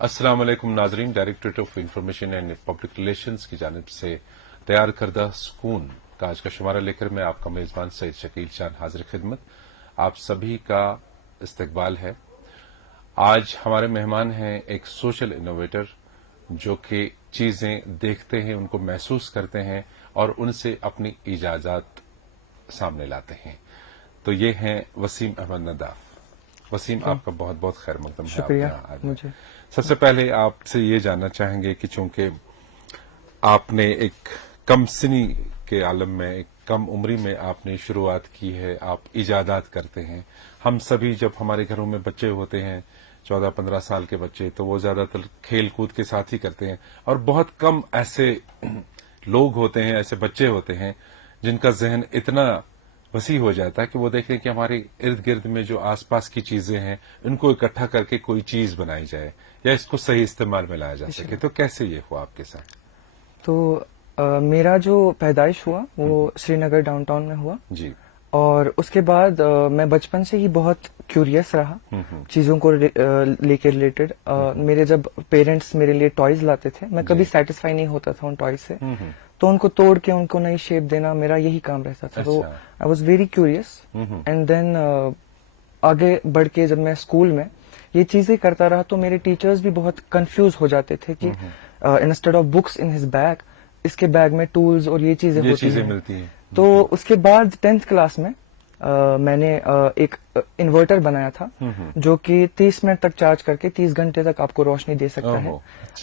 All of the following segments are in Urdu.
السلام علیکم ناظرین، directorate of information and public relations کی جانب سے تیار کردہ سکون کا آج کا شمارہ لے کر میں آپ کا میزبان سعید شکیل چاند حاضر خدمت آپ سبھی کا استقبال ہے۔ آج ہمارے مہمان ہیں ایک سوشل انوویٹر جو کہ چیزیں دیکھتے ہیں، ان کو محسوس کرتے ہیں اور ان سے اپنی ایجادات سامنے لاتے ہیں۔ تو یہ ہیں وسیم احمد نداف۔ وسیم، آپ کا بہت بہت خیر مقدم ہے۔ شکریہ مجھے۔ سب سے پہلے آپ سے یہ جاننا چاہیں گے کہ چونکہ آپ نے ایک کم سنی کے عالم میں، ایک کم عمری میں آپ نے شروعات کی ہے، آپ ایجادات کرتے ہیں۔ ہم سبھی جب ہمارے گھروں میں بچے ہوتے ہیں 14-15 سال کے بچے، تو وہ زیادہ تر کھیل کود کے ساتھ ہی کرتے ہیں، اور بہت کم ایسے لوگ ہوتے ہیں، ایسے بچے ہوتے ہیں جن کا ذہن اتنا وسیع ہو جاتا ہے کہ وہ دیکھیں کہ ہمارے ارد گرد میں جو آس پاس کی چیزیں ہیں ان کو اکٹھا کر کے کوئی چیز بنائی جائے یا اس کو صحیح استعمال میں لایا جا سکے۔ تو کیسے یہ ہوا آپ کے ساتھ؟ تو میرا جو پیدائش ہوا وہ سری نگر ڈاؤن ٹاؤن میں ہوا، جی، اور اس کے بعد میں بچپن سے ہی بہت کیوریس رہا چیزوں کو لے کے ریلیٹڈ۔ میرے جب پیرنٹس میرے لیے ٹوائز لاتے تھے، میں کبھی سیٹسفائی نہیں ہوتا تھا ان ٹوائز سے، تو ان کو توڑ کے ان کو نئی شیپ دینا میرا یہی کام رہتا تھا۔ تو I was very curious, and then آگے بڑھ کے جب میں اسکول میں یہ چیزیں کرتا رہا تو میرے ٹیچرز بھی بہت کنفیوز ہو جاتے تھے کہ instead of books in his bag, اس کے بیگ میں ٹولز اور یہ چیزیں ملتی ہیں۔ تو اس کے بعد 10th کلاس میں میں نے ایک انورٹر بنایا تھا جو کہ 30 منٹ تک چارج کر کے 30 گھنٹے تک آپ کو روشنی دے سکتا ہے،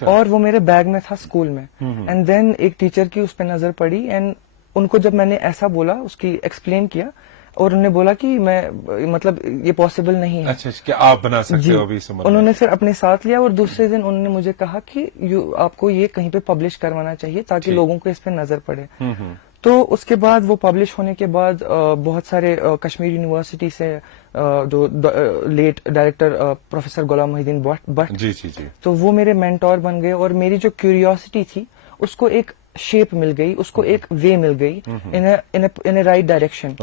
اور وہ میرے بیگ میں تھا اسکول میں۔ اینڈ دین ایک ٹیچر کی اس پہ نظر پڑی، اینڈ ان کو جب میں نے ایسا بولا، اس کی ایکسپلین کیا، اور انہوں نے بولا کہ میں مطلب یہ پاسبل نہیں ہے کہ آپ بنا سکتے ہو ابھی عمر میں۔ انہوں نے پھر اپنے ساتھ لیا، اور دوسرے دن انہوں نے مجھے کہا کہ آپ کو یہ کہیں پہ پبلش کروانا چاہیے تاکہ لوگوں کو اس پہ نظر پڑے۔ تو اس کے بعد وہ پبلش ہونے کے بعد بہت سارے کشمیر یونیورسٹی سے جو late director professor Ghulam Mohi Uddin but, جی جی جی، تو وہ میرے مینٹور بن گئے، اور میری جو کیوریوسٹی تھی اس کو ایک شیپ مل گئی، اس کو ایک وے مل گئی ان اے رائٹ ڈائریکشن۔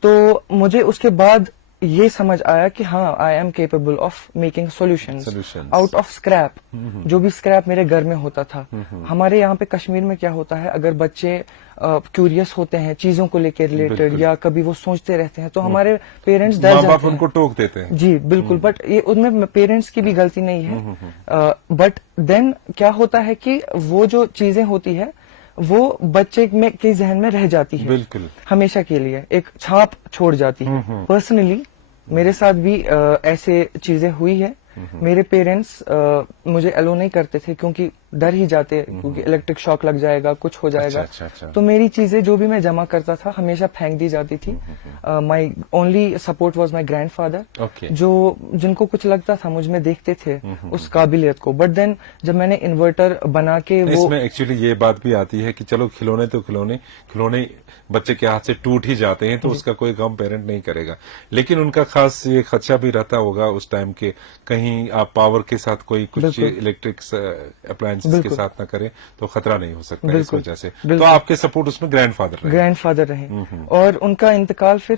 تو مجھے اس کے بعد یہ سمجھ آیا کہ ہاں، I am capable of making solutions out of scrap, جو بھی اسکریپ میرے گھر میں ہوتا تھا۔ ہمارے یہاں پہ کشمیر میں کیا ہوتا ہے، اگر بچے کیوریس ہوتے ہیں چیزوں کو لے کے ریلیٹڈ، یا کبھی وہ سوچتے رہتے ہیں، تو ہمارے پیرنٹس ڈر جاتے ہیں، ان کو ٹوک دیتے ہیں۔ جی بالکل، بٹ یہ ان میں پیرنٹس کی بھی غلطی نہیں ہے، بٹ دین کیا ہوتا ہے کہ وہ جو چیزیں ہوتی ہے وہ بچے کے ذہن میں رہ جاتی ہے، بالکل ہمیشہ کے لیے ایک چھاپ چھوڑ جاتی ہے۔ پرسنلی میرے ساتھ بھی ایسے چیزیں ہوئی ہے۔ میرے پیرنٹس مجھے الو نہیں کرتے تھے کیونکہ ڈر ہی جاتے، کیونکہ الیکٹرک شاک لگ جائے گا، کچھ ہو جائے گا۔ تو میری چیزیں جو بھی میں جمع کرتا تھا ہمیشہ پھینک دی جاتی تھی۔ My only support was my grand father, جن کو کچھ لگتا تھا مجھ میں دیکھتے تھے اس قابلیت کو۔ بٹ دین جب میں نے انورٹر بنا کے، اس میں ایکچولی یہ بات بھی آتی ہے کہ چلو کھلونے تو کھلونے بچے کے ہاتھ سے ٹوٹ ہی جاتے ہیں، تو اس کا کوئی غم پیرنٹ نہیں کرے گا، لیکن ان کا خاص یہ خدشہ بھی رہتا ہوگا اس ٹائم کے کہیں آپ پاور کے ساتھ کوئی کچھ الیکٹرک اپلائنس کے ساتھ نہ کریں تو خطرہ نہیں ہو سکتا اس وجہ سے۔ تو آپ کے سپورٹ اس میں گرینڈ فادر رہے، اور ان کا انتقال پھر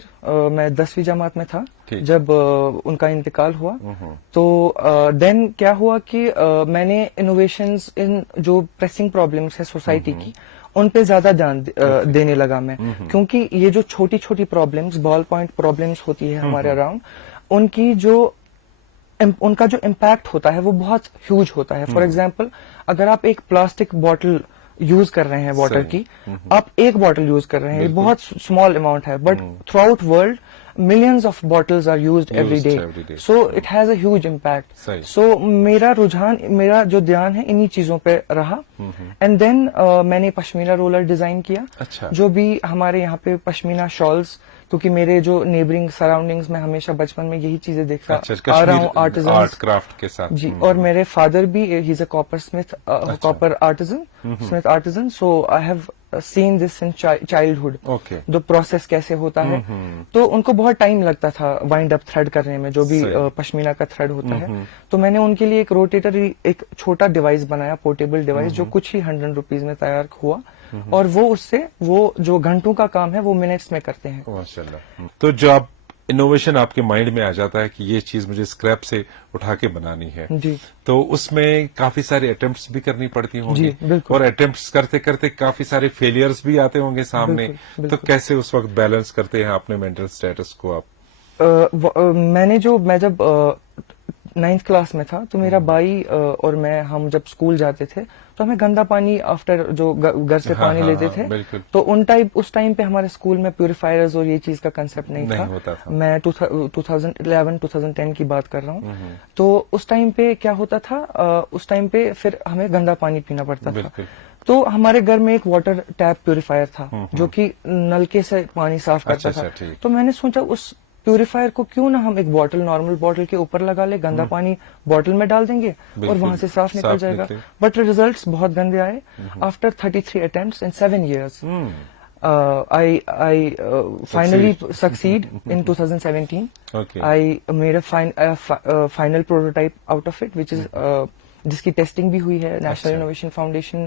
میں 10ویں جماعت میں تھا جب ان کا انتقال ہوا۔ تو دین کیا ہوا کہ میں نے انوویشنز ان جو پریسنگ پرابلمس ہے سوسائٹی کی، ان پہ زیادہ دھیان دینے لگا میں، کیونکہ یہ جو چھوٹی چھوٹی پرابلمس، بال پوائنٹ پرابلمس ہوتی ہے ہمارے اراؤنڈ، ان کا جو امپیکٹ ہوتا ہے وہ بہت ہیوج ہوتا ہے۔ فار ایگزامپل، اگر آپ ایک پلاسٹک بوٹل یوز کر رہے ہیں واٹر کی، آپ ایک بوٹل یوز کر رہے ہیں، یہ بہت اسمال اماؤنٹ ہے، but through out world millions of bottles are used every day, so it has a huge impact. So میرا رجحان، میرا جو دھیان ہے انہی چیزوں پہ رہا، اینڈ دین میں نے پشمینہ رولر ڈیزائن کیا، جو بھی ہمارے یہاں پہ پشمینہ شالز، کیونکہ میرے جو نیبرنگ سراؤنڈنگز میں ہمیشہ بچپن میں یہی چیزیں دیکھتا آ رہا ہوں، آرٹ کرافٹ کے ساتھ جی، اور میرے فادر بھی he is a copper artisan, so I have seen this in childhood. جو پروسیس کیسے ہوتا ہے، تو ان کو بہت ٹائم لگتا تھا وائنڈ اپ تھریڈ کرنے میں، جو بھی پشمینہ کا تھریڈ ہوتا ہے۔ تو میں نے ان کے لیے ایک روٹیٹر، ایک چھوٹا ڈیوائس بنایا، پورٹیبل ڈیوائس، جو کچھ ہی 100 روپیز میں تیار ہوا، اور وہ اس سے وہ جو گھنٹوں کا کام ہے وہ منٹس میں کرتے ہیں۔ ماشاءاللہ۔ تو جو آپ انوویشن آپ کے مائنڈ میں آ جاتا ہے کہ یہ چیز مجھے اسکریپ سے اٹھا کے بنانی ہے جی تو اس میں کافی سارے اٹمپٹس بھی کرنی پڑتی ہوں گی جی بالکل اور اٹمپٹس کرتے کرتے کافی سارے فیلئرز بھی آتے ہوں گے سامنے بالکل، تو بالکل۔ کیسے اس وقت بیلنس کرتے ہیں اپنے مینٹل اسٹیٹس کو آپ؟ میں جب 9th کلاس میں تھا تو میرا بھائی اور میں ہم جب اسکول جاتے تھے تو ہمیں گندا پانی آفٹر جو گھر سے ہاں، پانی ہاں، لیتے ہاں، تھے بالکل۔ تو اس ٹائم پہ ہمارے اسکول میں پیوریفائرز اور یہ چیز کا کنسپٹ نہیں ہوتا تھا۔ میں 2011-2010 کی بات کر رہا ہوں تو اس ٹائم پہ کیا ہوتا تھا اس ٹائم پہ پھر ہمیں گندا پانی پینا پڑتا تھا بالکل۔ تو ہمارے گھر میں ایک واٹر ٹیپ پیوریفائر تھا جو کہ نلکے سے پانی صاف کرتا اچھا، تھا ٹھیک۔ تو میں نے سوچا اس پیوریفائر کو کیوں نہ ہم ایک نارمل بوٹل کے اوپر لگا لے گندا پانی بوٹل میں ڈال دیں گے اور بالکل، وہاں سے صاف نکل صاف جائے گا نکلے۔ بٹ ریزلٹس بہت گندے آئے after 33 attempts in 7 years I finally succeed in 2017 Okay. I made a final prototype out of it which is جس کی ٹیسٹنگ بھی ہوئی ہے نیشنل انوویشن فاؤنڈیشن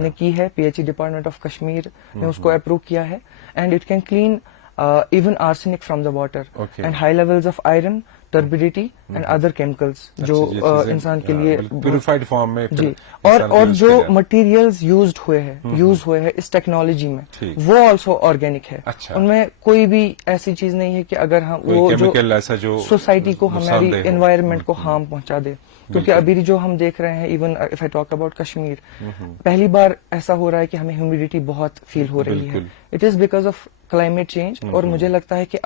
نے کی ہے PHE ڈپارٹمنٹ آف کشمیر نے اس کو اپروو کیا ہے and it can clean even arsenic from the water and high levels of iron turbidity and other chemicals جو انسان کے لیے پیوریفائڈ فارم میں جی اور جو مٹیریلز یوز ہوئے ہیں اس ٹیکنالوجی میں وہ آلسو آرگینک ہے ان میں کوئی بھی ایسی چیز نہیں ہے کہ اگر ہم وہ جو سوسائٹی کو ہماری انوائرمنٹ کو ہارم پہنچا دے کیونکہ ابھی جو ہم دیکھ رہے ہیں even if I talk about Kashmir پہلی بار ایسا ہو رہا ہے کہ ہمیں ہیومیڈیٹی بہت فیل ہو رہی ہے it is because of climate change اور مجھے لگتا ہے کہ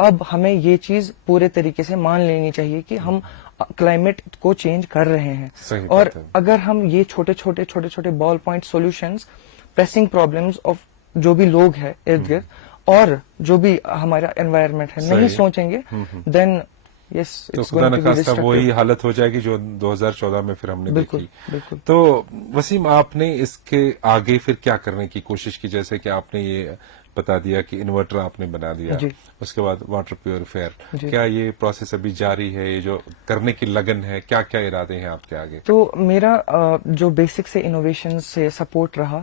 اب ہمیں یہ چیز پورے طریقے سے مان لینی چاہیے کہ ہم کلائمیٹ کو چینج کر رہے ہیں اور اگر ہم یہ چھوٹے چھوٹے ball point solutions pressing problems of جو بھی لوگ ہیں ارد گرد اور جو بھی ہمارا انوائرمنٹ ہے نہیں سوچیں گے دین تو خدا نخواستہ وہی حالت ہو جائے گی جو 2014 میں پھر ہم نے دیکھی۔ بالکل۔ تو وسیم آپ نے اس کے آگے پھر کیا کرنے کی کوشش کی؟ جیسے کہ آپ نے یہ بتا دیا کہ انورٹر آپ نے بنا دیا اس کے بعد واٹر پیوریفائر کیا یہ پروسیس ابھی جاری ہے؟ یہ جو کرنے کی لگن ہے کیا کیا ارادے ہیں آپ کے آگے؟ تو میرا جو بیسک سے انوویشن سے سپورٹ رہا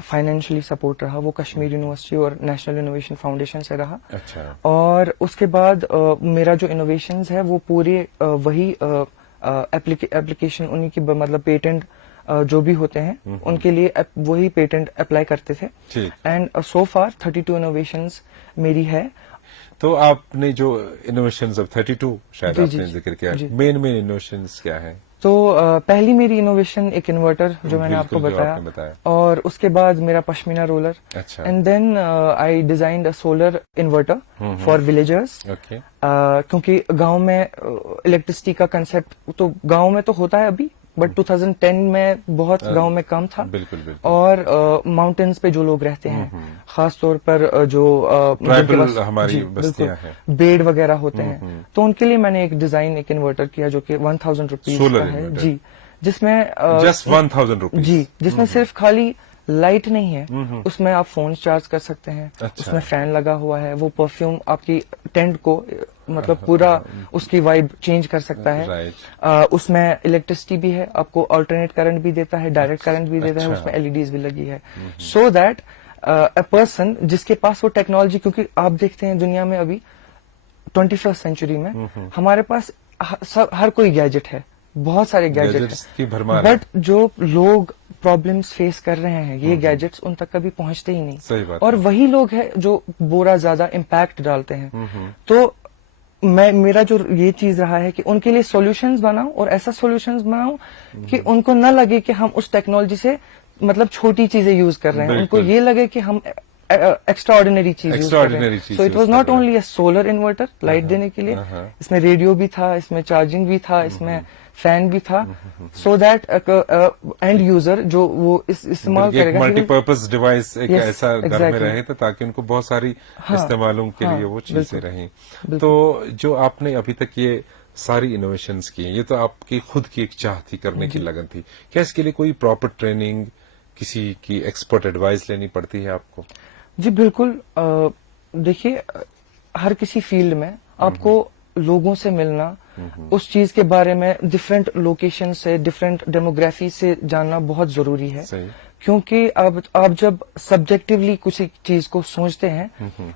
فائنینشلی سپورٹ رہا وہ کشمیر یونیورسٹی اور نیشنل انوویشن فاؤنڈیشن سے رہا۔ اچھا۔ اور اس کے بعد میرا جو انوویشنز ہے وہ پورے وہی ایپلیکیشن انہیں کی مطلب پیٹنٹ جو بھی ہوتے ہیں ان کے لیے وہی پیٹنٹ اپلائی کرتے تھے اینڈ سو فار 32 انوویشنز میری ہے۔ تو آپ نے جو انوویشنز اب 32 شاید آپ نے ذکر کیا مین انوویشنز کیا ہیں؟ تو پہلی میری انوویشن ایک انورٹر جو میں نے آپ کو بتایا اور اس کے بعد میرا pashmina roller and then I designed a solar inverter for villagers کیونکہ گاؤں میں الیکٹریسٹی کا کنسپٹ تو گاؤں میں تو ہوتا ہے ابھی بٹ 2010 میں بہت گاؤں میں کم تھا اور ماؤنٹینز پہ جو لوگ رہتے ہیں خاص طور پر جو بیڑ وغیرہ ہوتے ہیں تو ان کے لیے میں نے ایک ڈیزائن ایک انورٹر کیا جو کہ 1000 روپیز کا ہے جی جس میں جی جس میں صرف خالی لائٹ نہیں ہے اس میں آپ فون چارج کر سکتے ہیں اس میں فین لگا ہوا ہے وہ پرفیوم آپ کی ٹینٹ کو مطلب پورا اس کی وائب چینج کر سکتا ہے اس میں الیکٹریسٹی بھی ہے آپ کو آلٹرنیٹ کرنٹ بھی دیتا ہے ڈائریکٹ کرنٹ بھی دیتا ہے اس میں LEDs بھی لگی ہے سو دیٹ اے پرسن جس کے پاس وہ ٹیکنالوجی کیونکہ آپ دیکھتے ہیں دنیا میں ابھی 21st سینچری میں ہمارے پاس ہر کوئی گیجٹ ہے بہت سارے گیجٹ ہیں بٹ جو لوگ پرابلمس فیس کر رہے ہیں یہ گیجٹس ان تک کبھی پہنچتے ہی نہیں اور وہی لوگ ہیں جو برا زیادہ امپیکٹ ڈالتے ہیں تو میرا جو یہ چیز رہا ہے کہ ان کے لیے سولوشنز بناؤں اور ایسا سولوشنز بناؤں کہ ان کو نہ لگے کہ ہم اس ٹیکنالوجی سے مطلب چھوٹی چیزیں یوز کر رہے ہیں ان کو یہ لگے کہ ہم ایکسٹرا آرڈینری چیز یوز کر رہے ہیں so it was not only a solar inverter light دینے کے لیے اس میں ریڈیو بھی تھا اس میں چارجنگ بھی تھا اس میں فین بھی تھا سو دیٹ اینڈ یوزر جو وہ استعمال کرے گا ملٹی پرپز ڈیوائس ایک ایسا گھر میں رہے تاکہ ان کو بہت ساری استعمالوں کے لیے وہ چیزیں رہیں۔ تو جو آپ نے ابھی تک یہ ساری انوویشنز کی یہ تو آپ کی خود کی ایک چاہ تھی کرنے کی لگن تھی کیا اس کے لیے کوئی پراپر ٹریننگ کسی کی ایکسپرٹ ایڈوائس لینی پڑتی ہے آپ کو؟ جی بالکل دیکھیے ہر کسی فیلڈ میں آپ کو لوگوں سے ملنا اس چیز کے بارے میں ڈفرینٹ لوکیشن سے ڈفرینٹ ڈیموگرافی سے جاننا بہت ضروری ہے کیونکہ آپ جب سبجیکٹولی کسی چیز کو سوچتے ہیں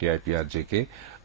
@DIPR-JK,